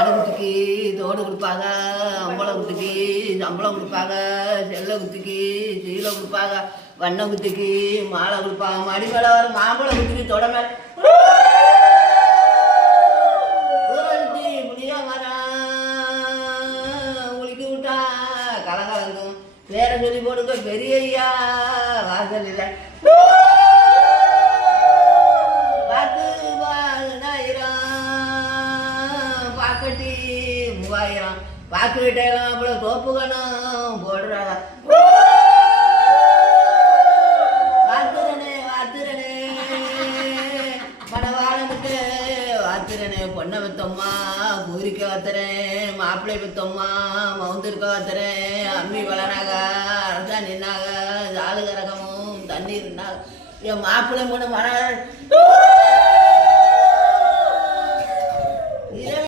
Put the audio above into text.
ஆடு குட்டிக்கு தோடு கொடுப்பாங்க அம்பளம் குத்துக்கு சம்பளம் கொடுப்பாங்க செல்ல குத்திக்கு சீலை கொடுப்பாங்க வண்ண குத்திக்கு மாலை கொடுப்பாங்க. மடி மேலே வர மாம்பழம் குத்திக்கு தொட மேல விட்டா கலகலங்கும். வேற சொல்லி போடுங்க பெரிய ஐயா பாக்கட்டி மூவாயிரம். பாக்கு வீட்டையெல்லாம் அவ்வளோ தோப்பு கணம் போடுறாங்க. வாத்துறனே வாத்துறனே. மனவாளனுக்கு வாத்துறனே பொண்ணை வித்தம்மா பூரிக்க வாத்துறேன் மாப்பிள்ளை வித்தம்மா மவுந்திருக்க வாத்துறேன் அம்மி வளராக அரசா நின்னாக ஜாலு கரகமும் தண்ணீர் என் மாப்பிள்ளை மூணு மன